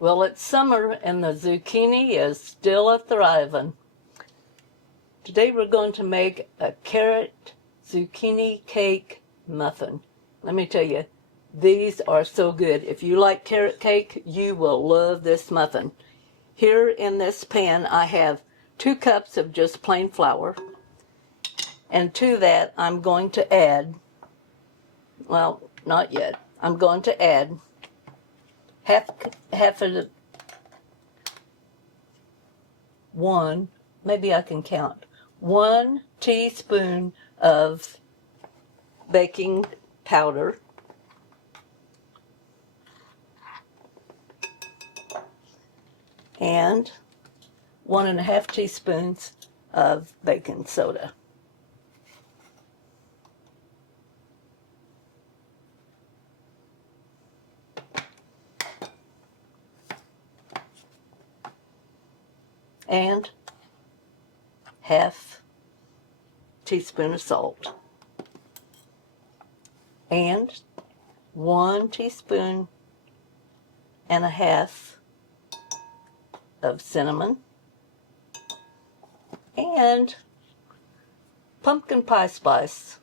Well, it's summer and the zucchini is still a-thriving. Today we're going to make a carrot zucchini cake muffin. Let me tell you, these are so good. If you like carrot cake, you will love this muffin. Here in this pan I have 2 cups of just plain flour. And to that I'm going to add, well, not yet. I'm going to add half of one, maybe I can count, 1 teaspoon of baking powder, and 1½ teaspoons of baking soda. And ½ teaspoon of salt. And 1 teaspoon and a half of cinnamon. And pumpkin pie spice,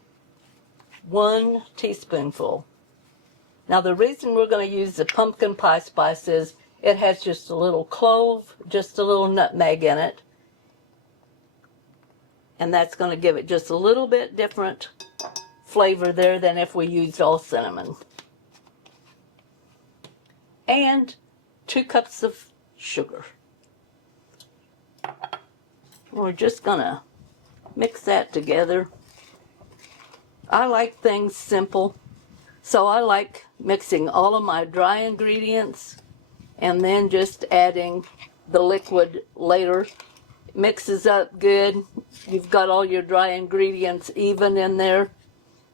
1 teaspoonful. Now the reason we're going to use the pumpkin pie spice is it has just a little clove, just a little nutmeg in it. And that's going to give it just a little bit different flavor there than if we used all cinnamon. And 2 cups of sugar. We're just going to mix that together. I like things simple, so I like mixing all of my dry ingredients and then just adding the liquid later. Mixes up good. You've got all your dry ingredients even in there.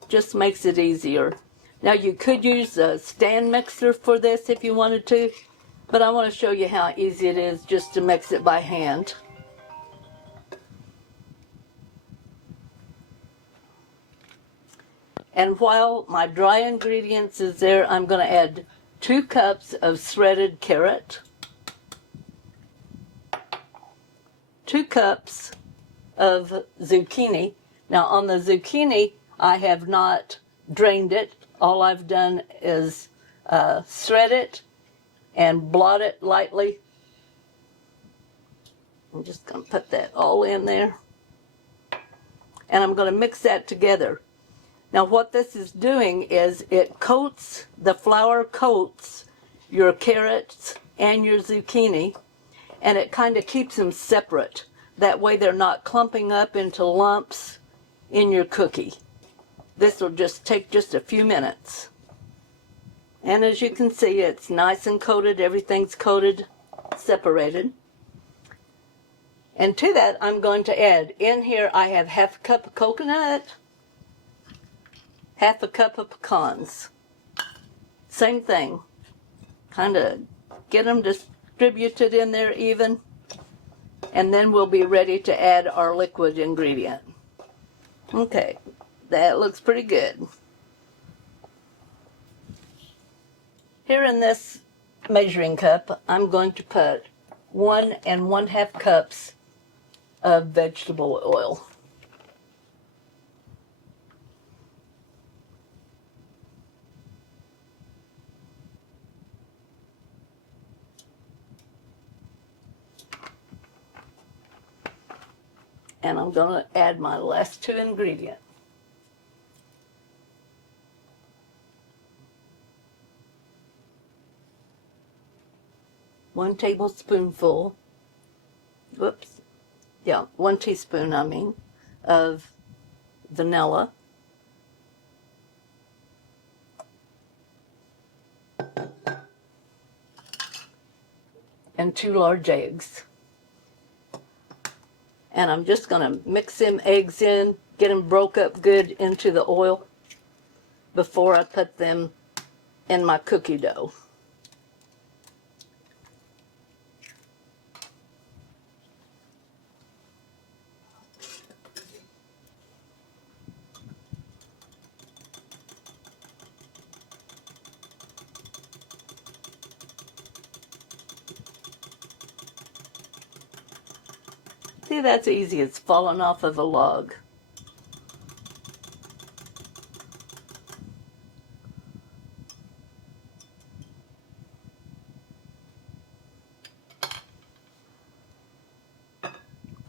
Just makes it easier. Now you could use a stand mixer for this if you wanted to, but I want to show you how easy it is just to mix it by hand. And while my dry ingredients is there, I'm going to add 2 cups of shredded carrot, 2 cups of zucchini. Now on the zucchini, I have not drained it. All I've done is shred it and blot it lightly. I'm just going to put that all in there. And I'm going to mix that together. Now what this is doing is it coats, the flour coats your carrots and your zucchini, and it kind of keeps them separate. That way they're not clumping up into lumps in your cookie. This will just take just a few minutes. And as you can see, it's nice and coated. Everything's coated, separated. And to that, I'm going to add, in here I have ½ a cup of coconut, ½ a cup of pecans. Same thing. Kind of get them distributed in there even. And then we'll be ready to add our liquid ingredient. Okay, that looks pretty good. Here in this measuring cup, I'm going to put 1 1/2 cups of vegetable oil. And I'm going to add my last 2 ingredients. One tablespoonful, whoops, yeah, 1 teaspoon, I mean, of vanilla. And 2 large eggs. And I'm just going to mix them eggs in, get them broke up good into the oil before I put them in my cookie dough. See, that's easy. It's falling off of a log.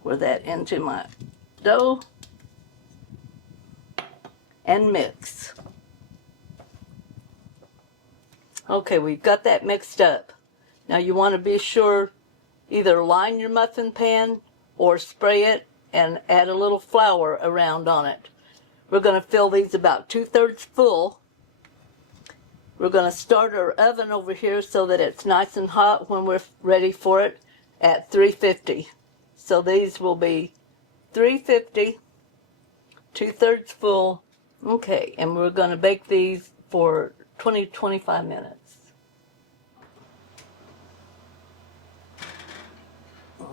Pour that into my dough and mix. Okay, we've got that mixed up. Now you want to be sure, either line your muffin pan or spray it and add a little flour around on it. We're going to fill these about 2/3 full. We're going to start our oven over here so that it's nice and hot when we're ready for it at 350. So these will be 350, 2/3 full. Okay, and we're going to bake these for 20-25 minutes.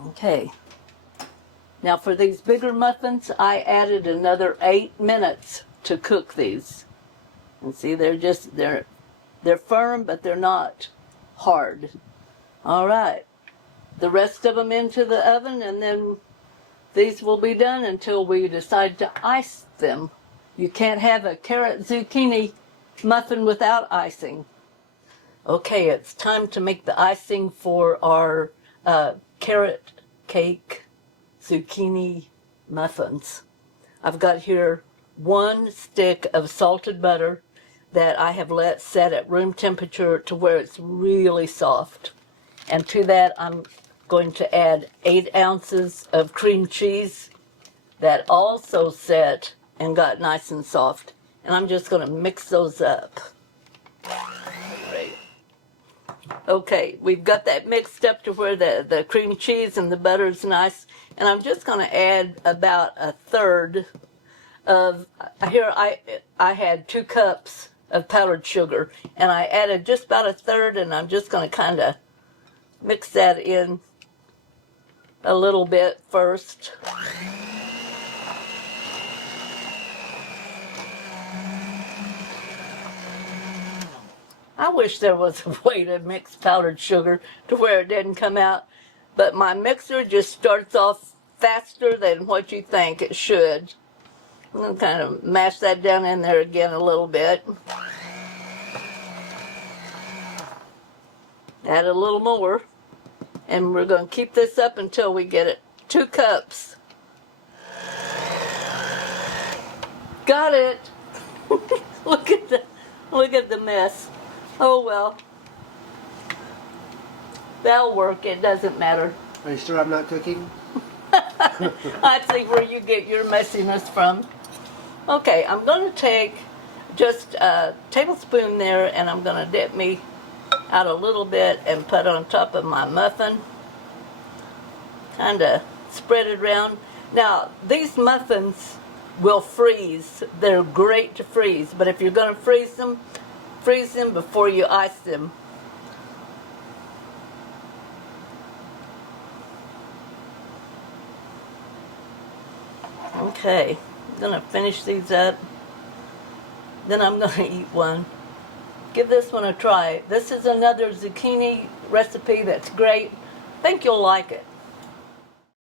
Okay. Now for these bigger muffins, I added another 8 minutes to cook these. And see, they're firm, but they're not hard. All right. The rest of them into the oven, and then these will be done until we decide to ice them. You can't have a carrot zucchini muffin without icing. Okay, it's time to make the icing for our carrot cake zucchini muffins. I've got here 1 stick of salted butter that I have let set at room temperature to where it's really soft. And to that I'm going to add 8 ounces of cream cheese that also set and got nice and soft. And I'm just going to mix those up. Great. Okay, we've got that mixed up to where the cream cheese and the butter is nice. And I'm just going to add about 1/3 of, here I had 2 cups of powdered sugar. And I added just about 1/3, and I'm just going to kind of mix that in a little bit first. I wish there was a way to mix powdered sugar to where it didn't come out, but my mixer just starts off faster than what you think it should. I'm going to kind of mash that down in there again a little bit. Add a little more. And we're going to keep this up until we get it 2 cups. Got it. Look at the mess. Oh well. That'll work. It doesn't matter. Are you sure I'm not cooking? I see where you get your messiness from. Okay, I'm going to take just a tablespoon there, and I'm going to dip me out a little bit and put on top of my muffin. Kind of spread it around. Now, these muffins will freeze. They're great to freeze, but if you're going to freeze them before you ice them. Okay, I'm going to finish these up. Then I'm going to eat one. Give this one a try. This is another zucchini recipe that's great. I think you'll like it.